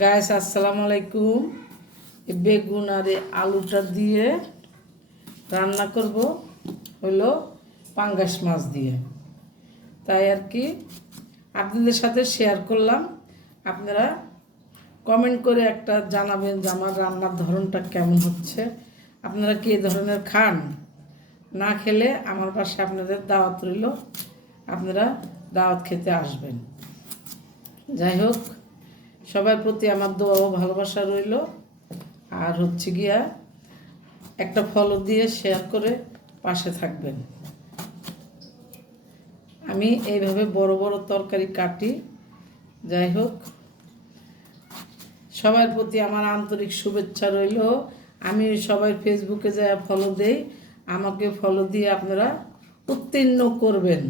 Guys আসসালামু আলাইকুম। বেগুন আর আলুটা দিয়ে রান্না করব হলো পাঙ্গাস মাছ দিয়ে। তাই আর কি আপনাদের সাথে শেয়ার করলাম। আপনারা কমেন্ট করে একটা জানাবেন যে আমার রান্নার ধরনটা কেমন হচ্ছে, আপনারা কি এই ধরনের খান। না খেলে আমার পাশে আপনাদের দাওয়াত রইল, আপনারা দাওয়াত খেতে আসবেন। যাই হোক, সবার প্রতি আমার দোয়া ও ভালোবাসা রইল। আর হচ্ছে গিয়া একটা ফলো দিয়ে শেয়ার করে পাশে থাকবেন। আমি এইভাবে বড় বড় তরকারি কাটি। যাই হোক, সবার প্রতি আমার আন্তরিক শুভেচ্ছা রইল। আমি সবাই ফেসবুকে যাই ফলো দেই, আমাকে ফলো দিয়ে আপনারা উত্তীর্ণ করবেন।